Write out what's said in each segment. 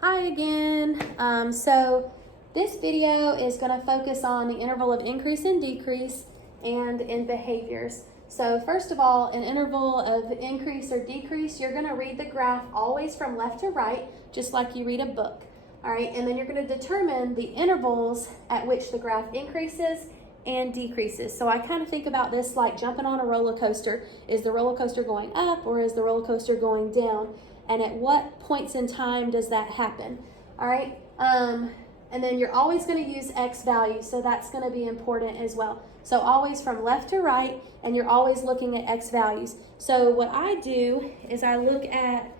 Hi again. So this video is going to focus on the interval of increase and decrease and in behaviors. So first of all, an interval of increase or decrease, you're going to read the graph always from left to right, just like you read a book. All right, and then you're going to determine the intervals at which the graph increases and decreases. So I kind of think about this like jumping on a roller coaster. Is the roller coaster going up or is the roller coaster going down? And at what points in time does that happen? All right, and then you're always going to use x values, so that's going to be important as well. So always from left to right, and you're always looking at x values. So what I do is I look at,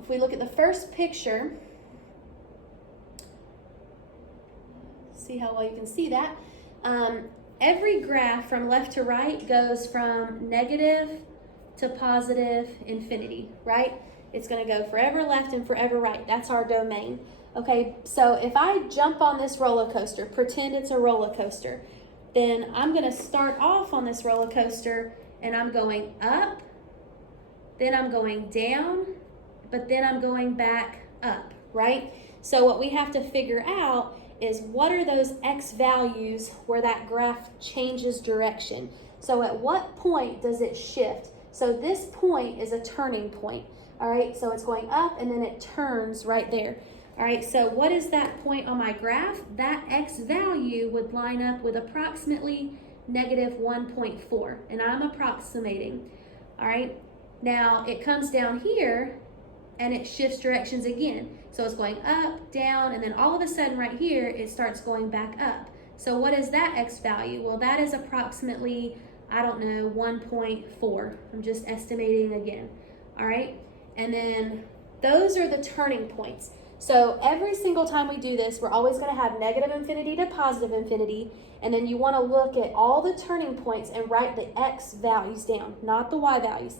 if we look at the first picture, see how well you can see that. Every graph from left to right goes from negative to positive infinity, right? It's going to go forever left and forever right. That's our domain. Okay, so if I jump on this roller coaster, pretend it's a roller coaster, then I'm going to start off on this roller coaster and I'm going up, then I'm going down, but then I'm going back up, right? So what we have to figure out is what are those x values where that graph changes direction. So at what point does it shift? So this point is a turning point, all right? So it's going up and then it turns right there. All right, so what is that point on my graph? That x value would line up with approximately negative 1.4, and I'm approximating, all right? Now it comes down here and it shifts directions again. So it's going up, down, and then all of a sudden right here, it starts going back up. So what is that x value? Well, that is approximately, I don't know, 1.4. I'm just estimating again, all right? And then those are the turning points. So every single time we do this, we're always going to have negative infinity to positive infinity, and then you want to look at all the turning points and write the x values down, not the y values.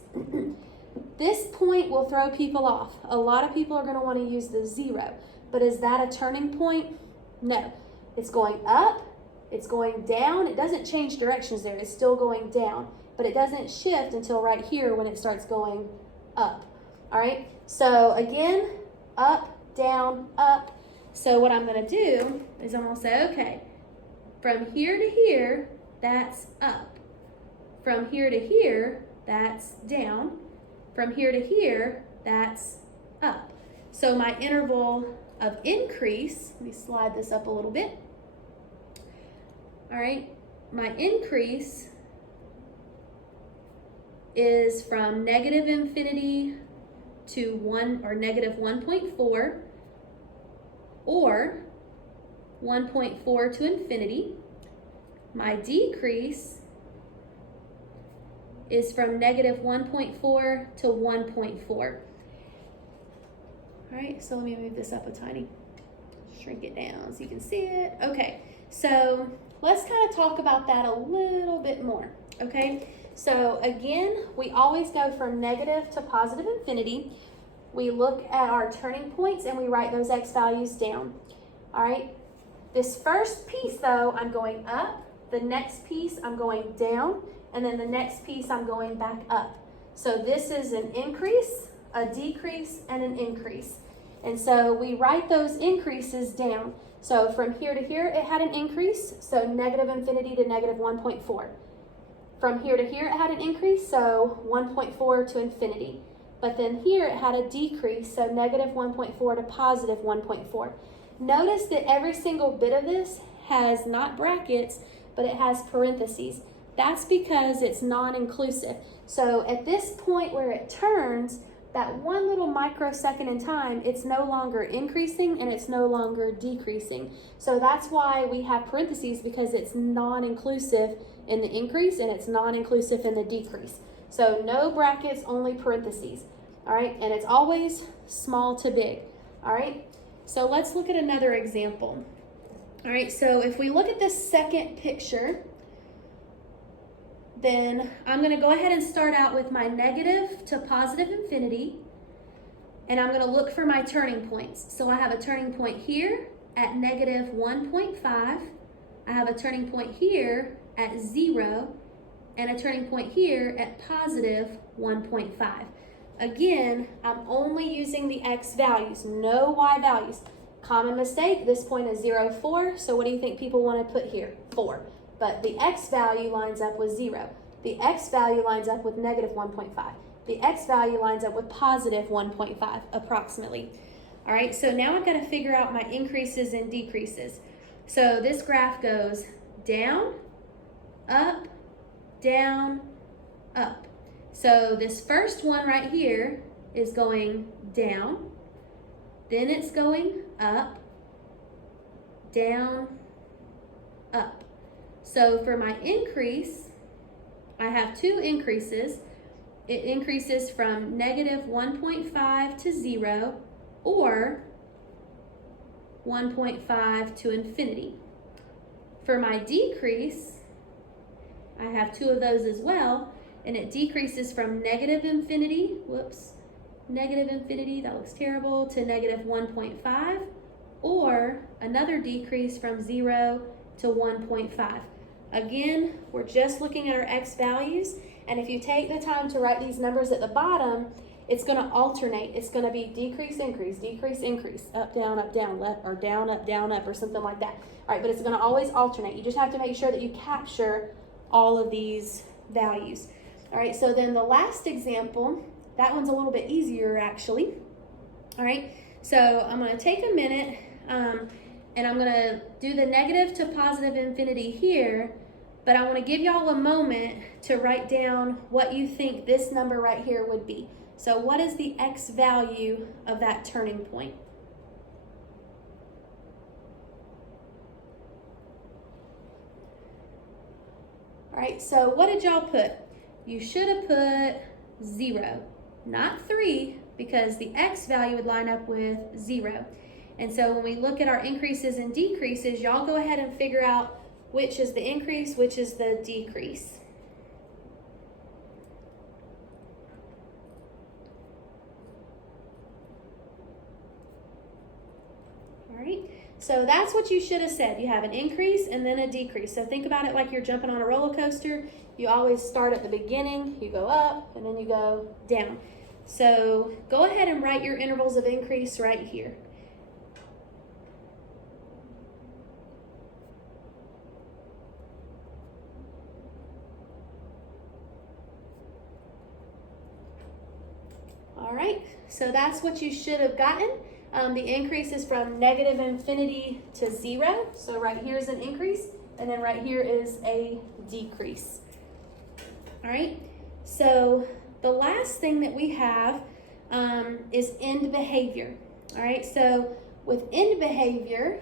This point will throw people off. A lot of people are going to want to use the 0, but is that a turning point? No. It's going up, it's going down. It doesn't change directions there. It's still going down, but it doesn't shift until right here when it starts going up. All right, so again, up, down, up. So what I'm going to do is I'm going to say, okay, from here to here, that's up. From here to here, that's down. From here to here, that's up. So my interval of increase, let me slide this up a little bit. All right, my increase is from negative infinity to 1 or negative 1.4 or 1.4 to infinity. My decrease is from negative 1.4 to 1.4. All right, so let me move this up a tiny, shrink it down so you can see it. Okay, so let's kind of talk about that a little bit more, okay? So again, we always go from negative to positive infinity. We look at our turning points and we write those x values down, all right? This first piece though, I'm going up. The next piece, I'm going down. And then the next piece, I'm going back up. So this is an increase, a decrease, and an increase. And so we write those increases down. So from here to here, it had an increase, so negative infinity to negative 1.4. From here to here, it had an increase, so 1.4 to infinity. But then here, it had a decrease, so negative 1.4 to positive 1.4. Notice that every single bit of this has not brackets, but it has parentheses. That's because it's non-inclusive. So at this point where it turns, that one little microsecond in time, it's no longer increasing and it's no longer decreasing. So that's why we have parentheses, because it's non-inclusive in the increase and it's non-inclusive in the decrease. So no brackets, only parentheses. All right, and it's always small to big. All right, so let's look at another example. All right, so if we look at this second picture, then I'm going to go ahead and start out with my negative to positive infinity, and I'm going to look for my turning points. So I have a turning point here at negative 1.5. I have a turning point here at 0, and a turning point here at positive 1.5. again, I'm only using the x values, no y values. Common mistake, this point is 0, 4, so what do you think people want to put here? 4. But the x value lines up with 0. The x value lines up with negative 1.5. The x value lines up with positive 1.5, approximately. All right, so now I've got to figure out my increases and decreases. So this graph goes down, up, down, up. So this first one right here is going down, then it's going up, down, up. So for my increase, I have two increases. It increases from negative 1.5 to 0 or 1.5 to infinity. For my decrease, I have two of those as well, and it decreases from negative infinity, negative infinity, that looks terrible, to negative 1.5, or another decrease from 0 to 1.5. Again, we're just looking at our x values, and if you take the time to write these numbers at the bottom, it's going to alternate. It's going to be decrease, increase, up, down, left, or down, up, or something like that. All right, but it's going to always alternate. You just have to make sure that you capture all of these values. All right, so then the last example, that one's a little bit easier actually. All right, so I'm going to take a minute and I'm going to do the negative to positive infinity here, but I want to give y'all a moment to write down what you think this number right here would be. So what is the x value of that turning point? All right, so what did y'all put? You should have put 0, not 3, because the x value would line up with 0. And so when we look at our increases and decreases, y'all go ahead and figure out which is the increase, which is the decrease. All right, so that's what you should have said. You have an increase and then a decrease. So think about it like you're jumping on a roller coaster. You always start at the beginning, you go up, and then you go down. So go ahead and write your intervals of increase right here. All right, so that's what you should have gotten. The increase is from negative infinity to 0. So right here is an increase, and then right here is a decrease. All right, so the last thing that we have is end behavior. All right, so with end behavior,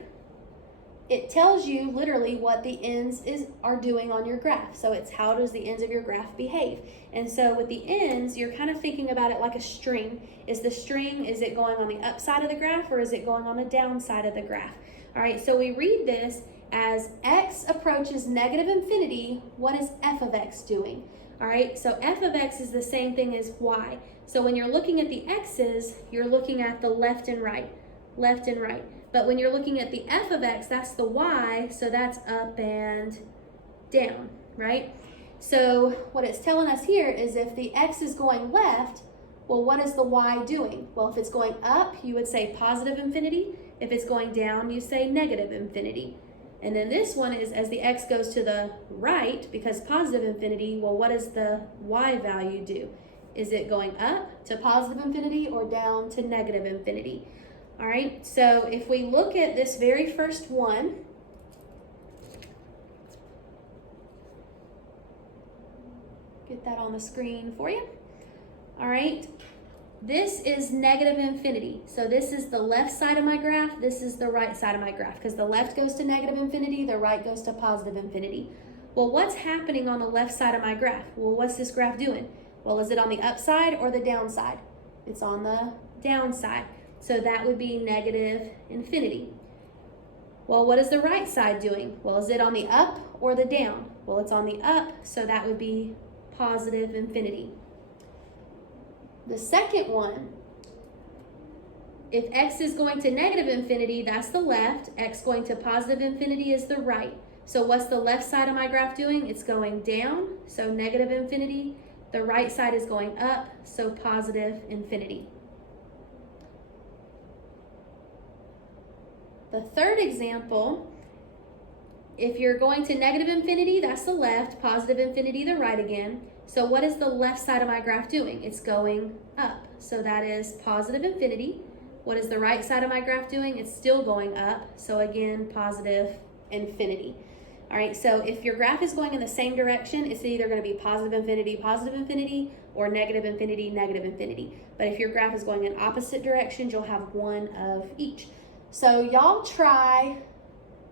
it tells you literally what the ends are doing on your graph. So it's how does the ends of your graph behave. And so with the ends, you're kind of thinking about it like a string. Is it going on the up side of the graph or is it going on the down side of the graph? All right, so we read this as x approaches negative infinity, what is f of x doing? All right, so f of x is the same thing as y. So when you're looking at the x's, you're looking at the left and right. But when you're looking at the f of x, that's the y, so that's up and down, right? So what it's telling us here is if the x is going left, well, what is the y doing? Well, if it's going up, you would say positive infinity. If it's going down, you say negative infinity. And then this one is as the x goes to the right, because positive infinity, well, what does the y value do? Is it going up to positive infinity or down to negative infinity? All right, so if we look at this very first one, get that on the screen for you. All right, this is negative infinity. So this is the left side of my graph, this is the right side of my graph, because the left goes to negative infinity, the right goes to positive infinity. Well, what's happening on the left side of my graph? Well, what's this graph doing? Well, is it on the upside or the downside? It's on the downside. So that would be negative infinity. Well, what is the right side doing? Well, is it on the up or the down? Well, it's on the up, so that would be positive infinity. The second one, if x is going to negative infinity, that's the left. X going to positive infinity is the right. So what's the left side of my graph doing? It's going down, so negative infinity. The right side is going up, so positive infinity. The third example, if you're going to negative infinity, that's the left, positive infinity, the right again. So what is the left side of my graph doing? It's going up. So that is positive infinity. What is the right side of my graph doing? It's still going up. So again, positive infinity. All right, so if your graph is going in the same direction, it's either going to be positive infinity, or negative infinity. But if your graph is going in opposite directions, you'll have one of each. So y'all try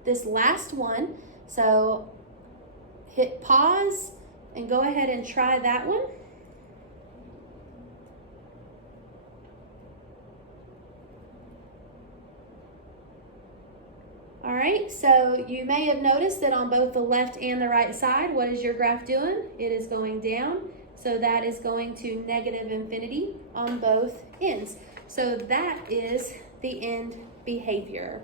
this last one. So hit pause and go ahead and try that one. All right, so you may have noticed that on both the left and the right side, what is your graph doing? It is going down. So that is going to negative infinity on both ends. So that is the end behavior.